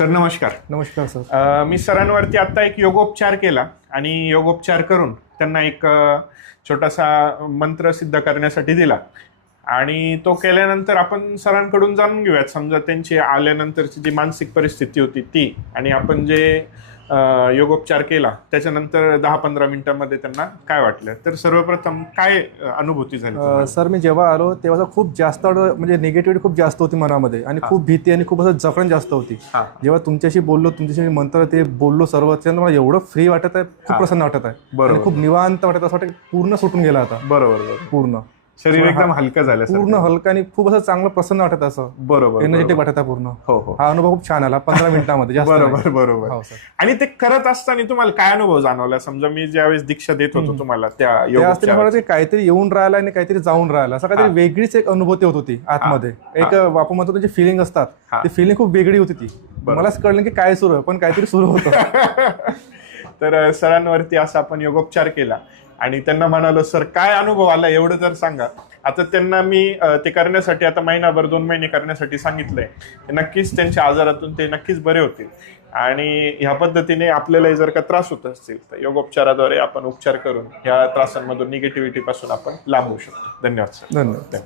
Sir नमस्कार. नमस्कार sir. मी सरांवरती आता एक योगोपचार केला आणि योगोपचार करून त्यांना एक छोटासा मंत्र सिद्ध करण्यासाठी दिला आणि तो केल्यानंतर आपण सरांकडून जाणून घेऊयात. समजा त्यांची आल्यानंतरची जी मानसिक परिस्थिती होती ती आणि आपण जे योगोपचार केला त्याच्यानंतर 10-15 मिनिटांमध्ये त्यांना काय वाटलं. तर सर्वप्रथम काय अनुभूती झाली? सर मी जेव्हा आलो तेव्हा खूप जास्त म्हणजे निगेटिव्हिटी खूप जास्त होती मनामध्ये आणि खूप भीती आणि खूप असं जखण जास्त होती. जेव्हा तुमच्याशी बोललो, तुमच्याशी मंत्र ते बोललो सर्व, त्यानंतर मला एवढं फ्री वाटत आहे, खूप प्रसन्न वाटत आहे आणि खूप निवांत वाटत, असं वाटतं पूर्ण सुटून गेला आता. बरोबर. पूर्ण शरीर एकदम हलकं झालं, पूर्ण हलकं आणि खूप असं चांगलं प्रसन्न वाटत, असं बरोबर एनर्जेटिक वाटत आहे पूर्ण. हो. हा अनुभव खूप छान आला 15 मिनिटांमध्ये. बरोबर. आणि ते करत असताना तुम्हाला काय अनुभव जाणवला? समजा मी ज्यावेळेस दीक्षा देत होतो तुम्हाला त्या योगासनामध्ये काहीतरी येऊन राहिला आणि काहीतरी जाऊन राहिला, असं काहीतरी वेगळीच एक अनुभूती होत होती आतमध्ये. एक आपण म्हणतो जे फिलिंग असतात, ती फिलिंग खूप वेगळी होती ती. मलाच कळलं की काय सुरू आहे, पण काहीतरी सुरू होतं. तर सरांवरती असा आपण योगोपचार केला आणि त्यांना म्हणालो, सर काय अनुभव आला एवढं तर सांगा. आता त्यांना मी ते करण्यासाठी आता महिनाभर 2 महिने करण्यासाठी सांगितलंय. नक्कीच त्यांच्या आजारातून ते नक्कीच बरे होतील आणि ह्या पद्धतीने आपल्याला जर का त्रास होत असतील तर योगोपचाराद्वारे आपण उपचार करून ह्या त्रासांमधून निगेटिव्हिटी पासून आपण लांब होऊ शकतो. धन्यवाद सर. धन्यवाद.